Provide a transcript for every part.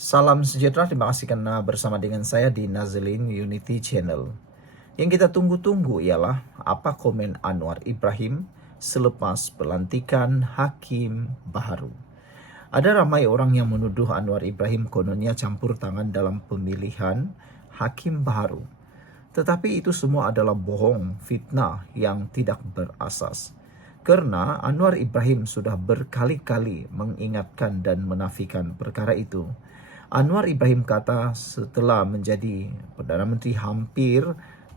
Salam sejahtera, terima kasih karena bersama dengan saya di Nazlin Unity Channel. Yang kita tunggu-tunggu ialah apa komen Anwar Ibrahim selepas pelantikan Hakim Baharu. Ada ramai orang yang menuduh Anwar Ibrahim kononnya campur tangan dalam pemilihan Hakim Baharu. Tetapi itu semua adalah bohong, fitnah yang tidak berasas. Karena Anwar Ibrahim sudah berkali-kali mengingatkan dan menafikan perkara itu. Anwar Ibrahim kata setelah menjadi Perdana Menteri hampir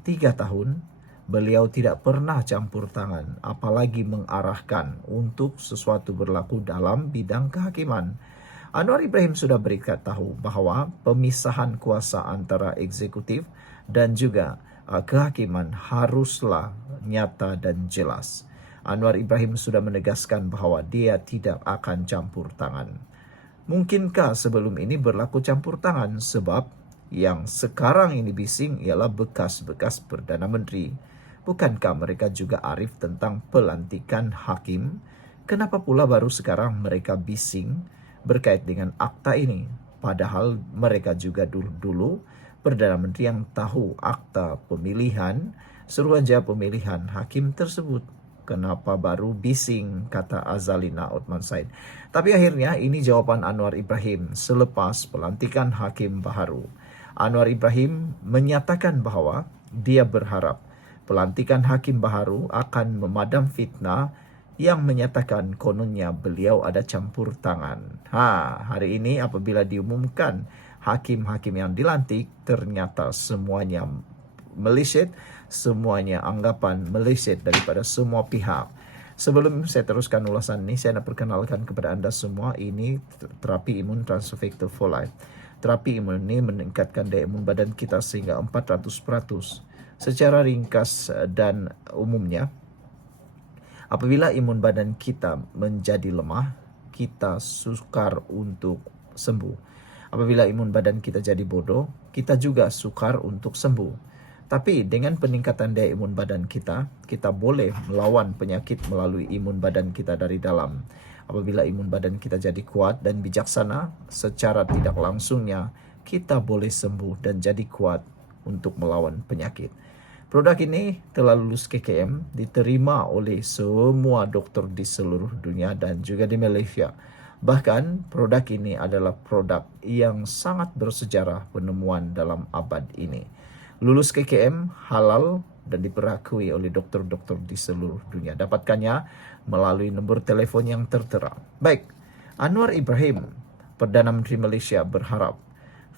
3 tahun, beliau tidak pernah campur tangan, apalagi mengarahkan untuk sesuatu berlaku dalam bidang kehakiman. Anwar Ibrahim sudah beritahu bahwa pemisahan kuasa antara eksekutif dan juga kehakiman haruslah nyata dan jelas. Anwar Ibrahim sudah menegaskan bahwa dia tidak akan campur tangan. Mungkinkah sebelum ini berlaku campur tangan? Sebab yang sekarang ini bising ialah bekas-bekas Perdana Menteri. Bukankah mereka juga arif tentang pelantikan hakim? Kenapa pula baru sekarang mereka bising berkait dengan akta ini? Padahal mereka juga dulu Perdana Menteri yang tahu akta pemilihan, suruhanjaya pemilihan hakim tersebut. Kenapa baru bising, kata Azalina Othman Said. Tapi akhirnya ini jawaban Anwar Ibrahim selepas pelantikan Hakim Baharu. Anwar Ibrahim menyatakan bahwa dia berharap pelantikan Hakim Baharu akan memadam fitnah yang menyatakan kononnya beliau ada campur tangan. Hari ini apabila diumumkan hakim-hakim yang dilantik, ternyata semuanya meleset, semuanya anggapan meleset daripada semua pihak. Sebelum saya teruskan ulasan ini, saya nak perkenalkan kepada anda semua, ini terapi imun transfer factor for life. Terapi imun ini meningkatkan daya imun badan kita sehingga 400%. Secara ringkas dan umumnya, apabila imun badan kita menjadi lemah, kita sukar untuk sembuh. Apabila imun badan kita jadi bodoh, kita juga sukar untuk sembuh. Tapi dengan peningkatan daya imun badan kita, kita boleh melawan penyakit melalui imun badan kita dari dalam. Apabila imun badan kita jadi kuat dan bijaksana, secara tidak langsungnya kita boleh sembuh dan jadi kuat untuk melawan penyakit. Produk ini telah lulus KKM, diterima oleh semua dokter di seluruh dunia dan juga di Malaysia. Bahkan produk ini adalah produk yang sangat bersejarah penemuan dalam abad ini. Lulus KKM, halal dan diperakui oleh dokter-dokter di seluruh dunia. Dapatkannya melalui nombor telefon yang tertera. Baik, Anwar Ibrahim, Perdana Menteri Malaysia, berharap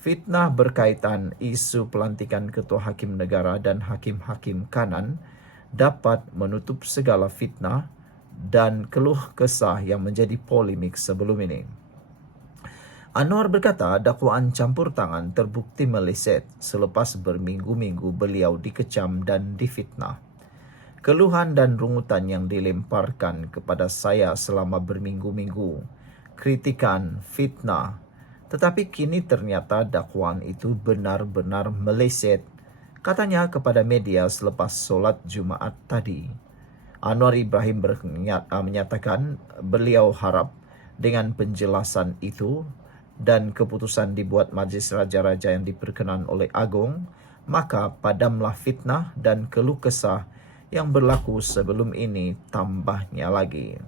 fitnah berkaitan isu pelantikan Ketua Hakim Negara dan hakim-hakim kanan dapat menutup segala fitnah dan keluh kesah yang menjadi polemik sebelum ini. Anwar berkata dakwaan campur tangan terbukti meleset selepas berminggu-minggu beliau dikecam dan difitnah. Keluhan dan rungutan yang dilemparkan kepada saya selama berminggu-minggu, kritikan, fitnah, tetapi kini ternyata dakwaan itu benar-benar meleset, katanya kepada media selepas solat Jumaat tadi. Anwar Ibrahim menyatakan beliau harap dengan penjelasan itu dan keputusan dibuat Majlis Raja-Raja yang diperkenan oleh Agong, maka padamlah fitnah dan keluh kesah yang berlaku sebelum ini tambahnya lagi.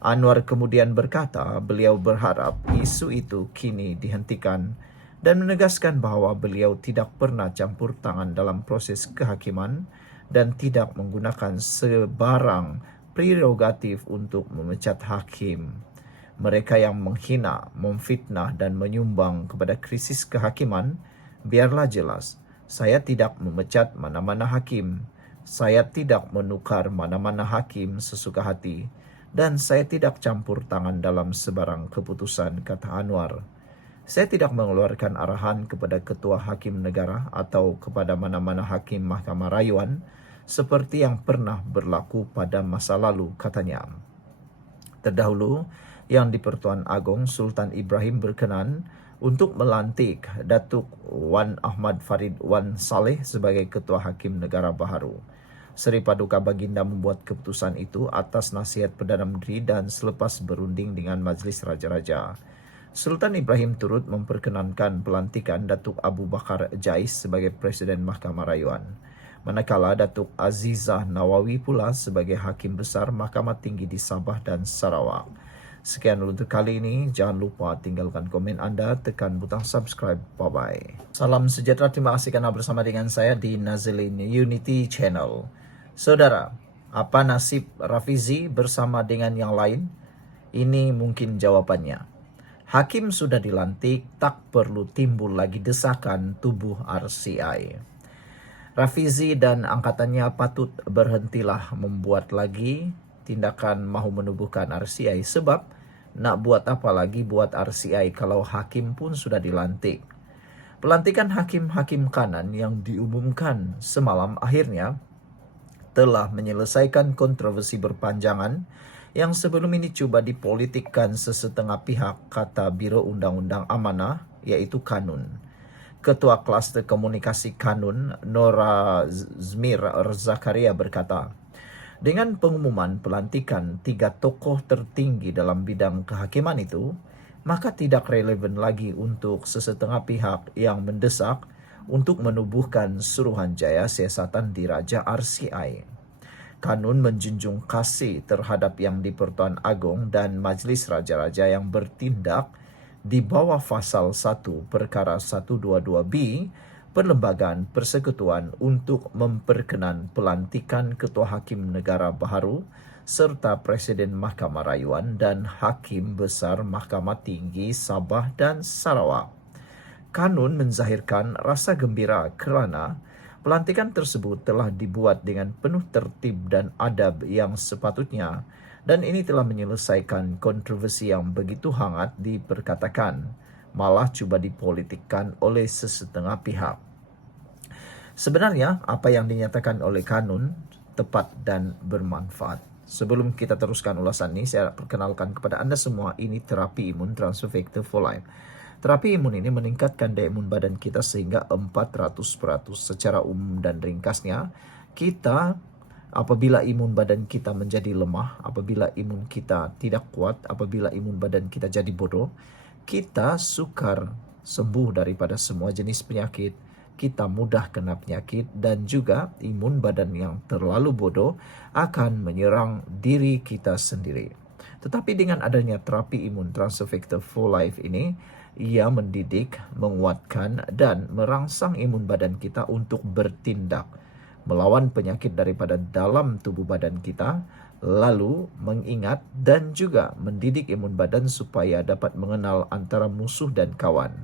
Anwar kemudian berkata beliau berharap isu itu kini dihentikan dan menegaskan bahawa beliau tidak pernah campur tangan dalam proses kehakiman dan tidak menggunakan sebarang prerogatif untuk memecat hakim. Mereka yang menghina, memfitnah dan menyumbang kepada krisis kehakiman, biarlah jelas, saya tidak memecat mana-mana hakim, saya tidak menukar mana-mana hakim sesuka hati, dan saya tidak campur tangan dalam sebarang keputusan, kata Anwar. Saya tidak mengeluarkan arahan kepada Ketua Hakim Negara atau kepada mana-mana hakim Mahkamah Rayuan seperti yang pernah berlaku pada masa lalu, katanya. Terdahulu, yang di-Pertuan Agong Sultan Ibrahim berkenan untuk melantik Datuk Wan Ahmad Farid Wan Saleh sebagai Ketua Hakim Negara Baharu. Seri Paduka Baginda membuat keputusan itu atas nasihat Perdana Menteri dan selepas berunding dengan Majlis Raja-Raja. Sultan Ibrahim turut memperkenankan pelantikan Datuk Abu Bakar Jais sebagai Presiden Mahkamah Rayuan, manakala Datuk Azizah Nawawi pula sebagai Hakim Besar Mahkamah Tinggi di Sabah dan Sarawak. Sekian untuk kali ini. Jangan lupa tinggalkan komen anda, tekan butang subscribe. Bye-bye. Salam sejahtera, terima kasih karena bersama dengan saya di Nazilin Unity Channel. Saudara, apa nasib Rafizi bersama dengan yang lain? Ini mungkin jawabannya. Hakim sudah dilantik, tak perlu timbul lagi desakan tubuh RCI. Rafizi dan angkatannya patut berhentilah membuat lagi tindakan mahu menubuhkan RCI, sebab nak buat apa lagi buat RCI kalau hakim pun sudah dilantik. Pelantikan hakim-hakim kanan yang diumumkan semalam akhirnya telah menyelesaikan kontroversi berpanjangan yang sebelum ini coba dipolitikkan sesetengah pihak, kata Biro Undang-Undang Amanah, yaitu Kanun. Ketua Kluster Komunikasi Kanun, Nora Zmir Zakaria berkata, dengan pengumuman pelantikan 3 tokoh tertinggi dalam bidang kehakiman itu, maka tidak relevan lagi untuk sesetengah pihak yang mendesak untuk menubuhkan Suruhanjaya Siasatan Diraja RCI. Kanun menjunjung kasih terhadap Yang di-Pertuan Agong dan Majlis Raja-Raja yang bertindak di bawah Pasal 1 Perkara 122B Perlembagaan Persekutuan untuk memperkenan pelantikan Ketua Hakim Negara baharu serta Presiden Mahkamah Rayuan dan Hakim Besar Mahkamah Tinggi Sabah dan Sarawak. Kanun menzahirkan rasa gembira kerana pelantikan tersebut telah dibuat dengan penuh tertib dan adab yang sepatutnya, dan ini telah menyelesaikan kontroversi yang begitu hangat diperkatakan, malah cuba dipolitikkan oleh sesetengah pihak. Sebenarnya, apa yang dinyatakan oleh Kanun tepat dan bermanfaat. Sebelum kita teruskan ulasan ini, saya perkenalkan kepada anda semua, ini terapi imun transfer factor for life. Terapi imun ini meningkatkan daya imun badan kita sehingga 400%. Secara umum dan ringkasnya, kita apabila imun badan kita menjadi lemah, apabila imun kita tidak kuat, apabila imun badan kita jadi bodoh, kita sukar sembuh daripada semua jenis penyakit, kita mudah kena penyakit, dan juga imun badan yang terlalu bodoh akan menyerang diri kita sendiri. Tetapi dengan adanya terapi imun transfer factor for life ini, ia mendidik, menguatkan, dan merangsang imun badan kita untuk bertindak, melawan penyakit daripada dalam tubuh badan kita, lalu mengingat dan juga mendidik imun badan supaya dapat mengenal antara musuh dan kawan.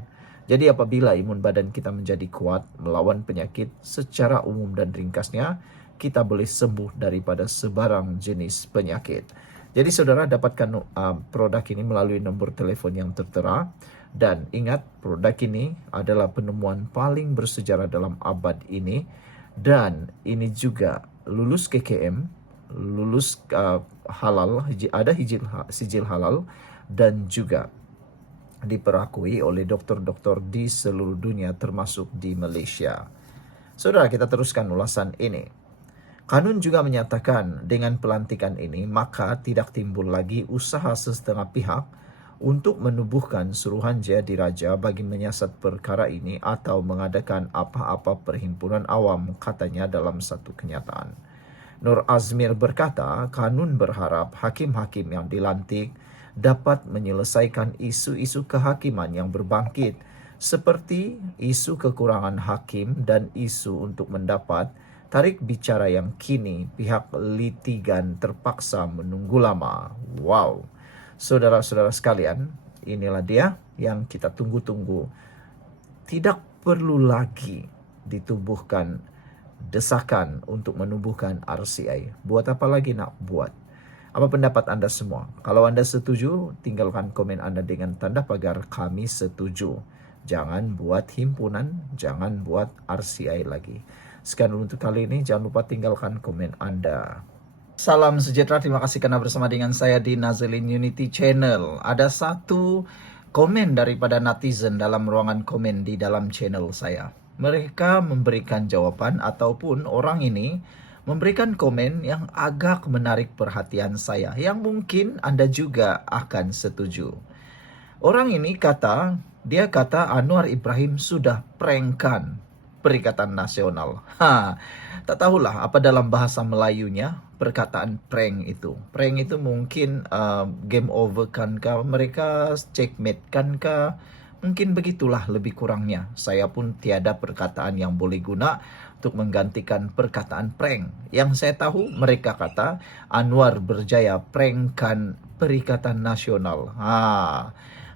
Jadi apabila imun badan kita menjadi kuat melawan penyakit, secara umum dan ringkasnya, kita boleh sembuh daripada sebarang jenis penyakit. Jadi saudara dapatkan produk ini melalui nombor telefon yang tertera. Dan ingat, produk ini adalah penemuan paling bersejarah dalam abad ini. Dan ini juga lulus KKM, lulus halal, ada sijil halal, dan juga diperakui oleh dokter-dokter di seluruh dunia termasuk di Malaysia. Saudara, kita teruskan ulasan ini. Kanun juga menyatakan dengan pelantikan ini maka tidak timbul lagi usaha sesetengah pihak untuk menubuhkan Suruhanjaya Diraja bagi menyiasat perkara ini atau mengadakan apa-apa perhimpunan awam, katanya dalam satu kenyataan. Nur Azmir berkata, Kanun berharap hakim-hakim yang dilantik dapat menyelesaikan isu-isu kehakiman yang berbangkit seperti isu kekurangan hakim dan isu untuk mendapat tarik bicara yang kini pihak litigan terpaksa menunggu lama. Wow. Saudara-saudara sekalian, inilah dia yang kita tunggu-tunggu. Tidak perlu lagi ditubuhkan desakan untuk menubuhkan RCI. Buat apa lagi nak buat? Apa pendapat anda semua? Kalau anda setuju, tinggalkan komen anda dengan tanda pagar kami setuju. Jangan buat himpunan, jangan buat RCI lagi. Sekian untuk kali ini, jangan lupa tinggalkan komen anda. Salam sejahtera, terima kasih karena bersama dengan saya di Nazilin Unity Channel. Ada satu komen daripada netizen dalam ruangan komen di dalam channel saya. Mereka memberikan jawaban ataupun orang ini memberikan komen yang agak menarik perhatian saya, yang mungkin anda juga akan setuju. Orang ini dia kata Anwar Ibrahim sudah prankkan Perikatan Nasional. Tak tahulah apa dalam bahasa Melayunya perkataan prank itu. Prank itu mungkin game over kan kah, mereka checkmate kan kah? Mungkin begitulah lebih kurangnya. Saya pun tiada perkataan yang boleh guna untuk menggantikan perkataan prank. Yang saya tahu mereka kata Anwar berjaya prankkan Perikatan Nasional.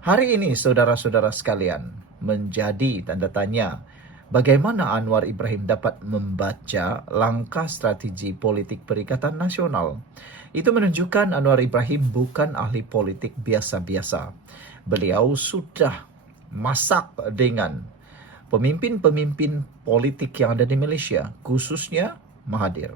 Hari ini saudara-saudara sekalian menjadi tanda tanya bagaimana Anwar Ibrahim dapat membaca langkah strategi politik Perikatan Nasional. Itu menunjukkan Anwar Ibrahim bukan ahli politik biasa-biasa. Beliau sudah masak dengan pemimpin-pemimpin politik yang ada di Malaysia, khususnya Mahathir.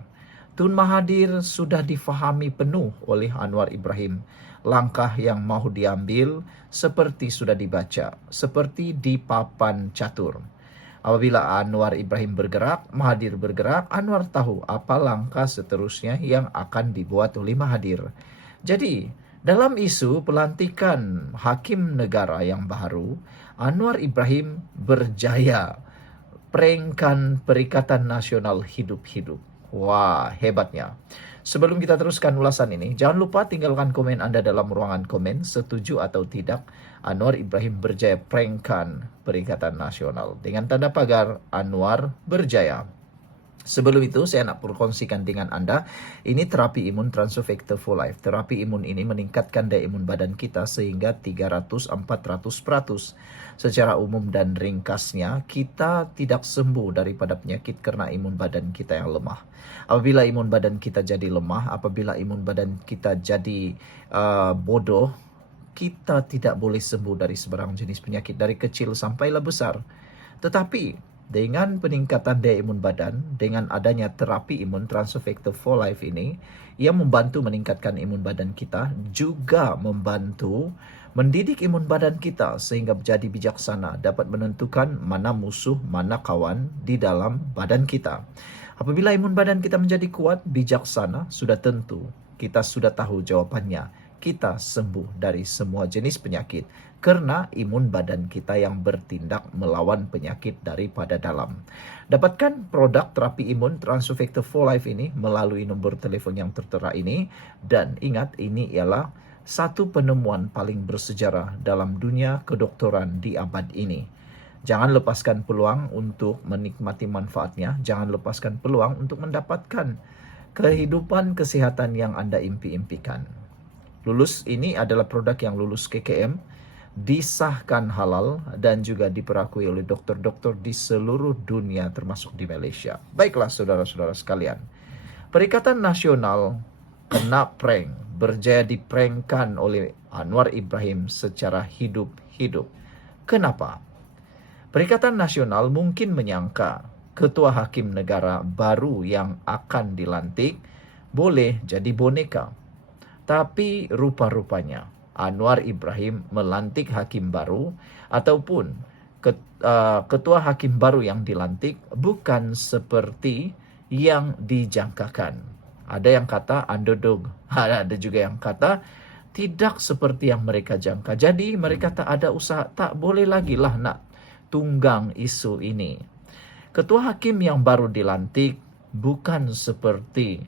Tun Mahathir sudah difahami penuh oleh Anwar Ibrahim. Langkah yang mau diambil seperti sudah dibaca, seperti di papan catur. Apabila Anwar Ibrahim bergerak, Mahathir bergerak, Anwar tahu apa langkah seterusnya yang akan dibuat oleh Mahathir. Jadi, dalam isu pelantikan hakim negara yang baru, Anwar Ibrahim berjaya prankkan Perikatan Nasional hidup-hidup. Wah, hebatnya. Sebelum kita teruskan ulasan ini, jangan lupa tinggalkan komen Anda dalam ruangan komen, setuju atau tidak Anwar Ibrahim berjaya prankkan Perikatan Nasional. Dengan tanda pagar Anwar berjaya. Sebelum itu, saya nak perkongsikan dengan Anda, ini terapi imun Transofector for Life. Terapi imun ini meningkatkan daya imun badan kita sehingga 300-400%. Secara umum dan ringkasnya, kita tidak sembuh daripada penyakit karena imun badan kita yang lemah. Apabila imun badan kita jadi lemah, apabila imun badan kita jadi bodoh, kita tidak boleh sembuh dari sebarang jenis penyakit, dari kecil sampailah besar. Tetapi dengan peningkatan daya imun badan, dengan adanya terapi imun Transofector for Life ini, ia membantu meningkatkan imun badan kita, juga membantu mendidik imun badan kita sehingga menjadi bijaksana, dapat menentukan mana musuh, mana kawan di dalam badan kita. Apabila imun badan kita menjadi kuat, bijaksana, sudah tentu kita sudah tahu jawabannya. Kita sembuh dari semua jenis penyakit karena imun badan kita yang bertindak melawan penyakit daripada dalam. Dapatkan produk terapi imun Transofector for Life ini melalui nombor telefon yang tertera ini, dan ingat, ini ialah satu penemuan paling bersejarah dalam dunia kedokteran di abad ini. Jangan lepaskan peluang untuk menikmati manfaatnya, jangan lepaskan peluang untuk mendapatkan kehidupan kesehatan yang Anda impi-impikan. Lulus ini adalah produk yang lulus KKM, disahkan halal dan juga diperakui oleh dokter-dokter di seluruh dunia termasuk di Malaysia. Baiklah saudara-saudara sekalian, Perikatan Nasional kena prank, berjaya diprankkan oleh Anwar Ibrahim secara hidup-hidup. Kenapa? Perikatan Nasional mungkin menyangka ketua hakim negara baru yang akan dilantik boleh jadi boneka. Tapi rupa-rupanya Anwar Ibrahim melantik hakim baru ataupun ketua hakim baru yang dilantik bukan seperti yang dijangkakan. Ada yang kata underdog, ada juga yang kata tidak seperti yang mereka jangka. Jadi mereka tak ada usaha, tak boleh lagi lah nak tunggang isu ini. Ketua hakim yang baru dilantik bukan seperti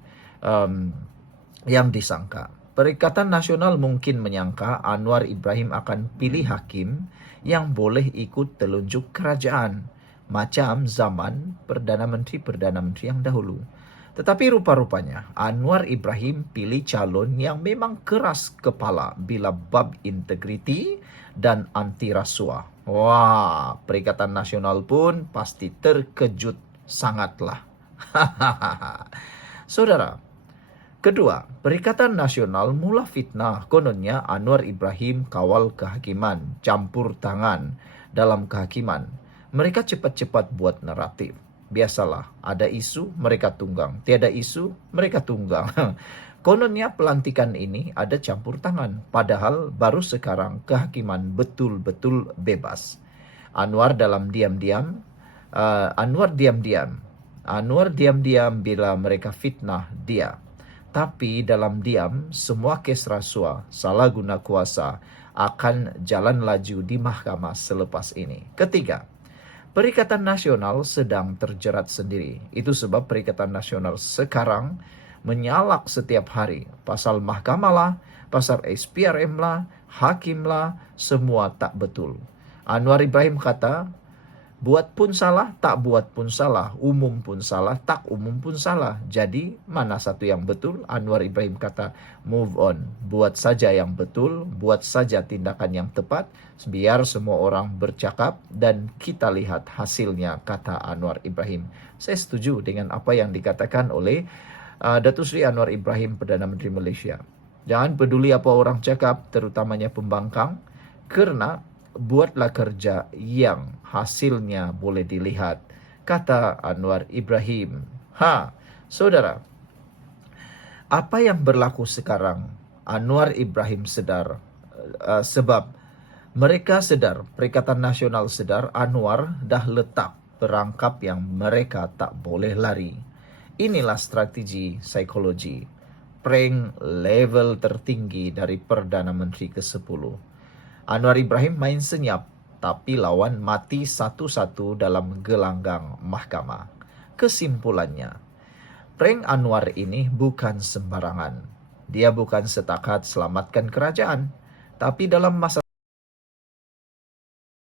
yang disangka. Perikatan Nasional mungkin menyangka Anwar Ibrahim akan pilih hakim yang boleh ikut telunjuk kerajaan, macam zaman Perdana Menteri yang dahulu. Tetapi rupa-rupanya Anwar Ibrahim pilih calon yang memang keras kepala bila bab integriti dan anti rasuah. Wah, Perikatan Nasional pun pasti terkejut sangatlah. Saudara, kedua, Perikatan Nasional mula fitnah kononnya Anwar Ibrahim kawal kehakiman, campur tangan dalam kehakiman. Mereka cepat-cepat buat naratif. Biasalah, ada isu mereka tunggang, tiada isu mereka tunggang. Kononnya pelantikan ini ada campur tangan, padahal baru sekarang kehakiman betul-betul bebas. Anwar diam-diam bila mereka fitnah dia. Tapi dalam diam, semua kes rasuah, salah guna kuasa, akan jalan laju di mahkamah selepas ini. Ketiga, Perikatan Nasional sedang terjerat sendiri. Itu sebab Perikatan Nasional sekarang menyalak setiap hari. Pasal mahkamah lah, pasal SPRM lah, hakim lah, semua tak betul. Anwar Ibrahim kata, buat pun salah, tak buat pun salah. Umum pun salah, tak umum pun salah. Jadi, mana satu yang betul? Anwar Ibrahim kata, move on. Buat saja yang betul, buat saja tindakan yang tepat. Biar semua orang bercakap dan kita lihat hasilnya, kata Anwar Ibrahim. Saya setuju dengan apa yang dikatakan oleh Datuk Seri Anwar Ibrahim, Perdana Menteri Malaysia. Jangan peduli apa orang cakap, terutamanya pembangkang, kerana buatlah kerja yang hasilnya boleh dilihat, kata Anwar Ibrahim. Saudara, apa yang berlaku sekarang, Anwar Ibrahim sedar, sebab mereka sedar, Perikatan Nasional sedar, Anwar dah letak perangkap yang mereka tak boleh lari. Inilah strategi psikologi, prank level tertinggi dari Perdana Menteri ke-10. Anwar Ibrahim main senyap, tapi lawan mati satu-satu dalam gelanggang mahkamah. Kesimpulannya, prank Anwar ini bukan sembarangan. Dia bukan setakat selamatkan kerajaan, tapi dalam masa